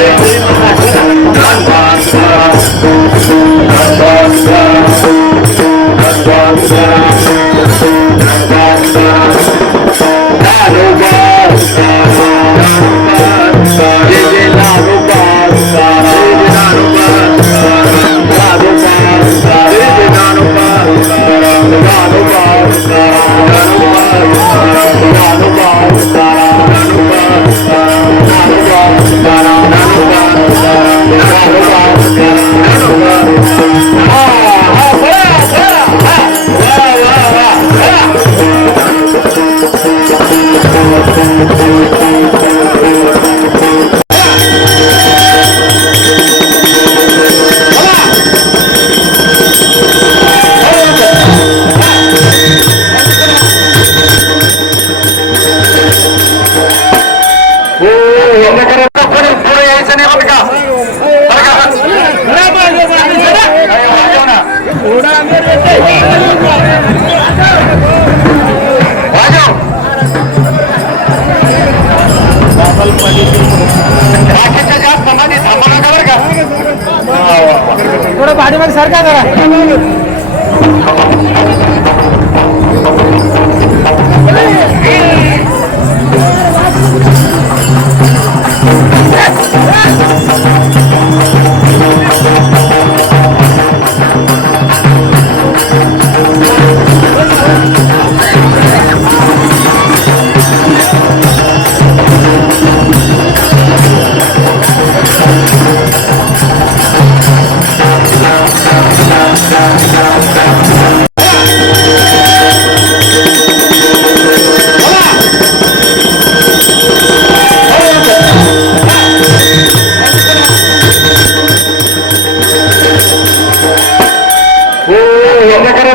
Bye. पुढे यायचं नाही बरं का. बाकीच्या बरं का ఎక్కడ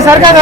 ಸರ್ಕಾರ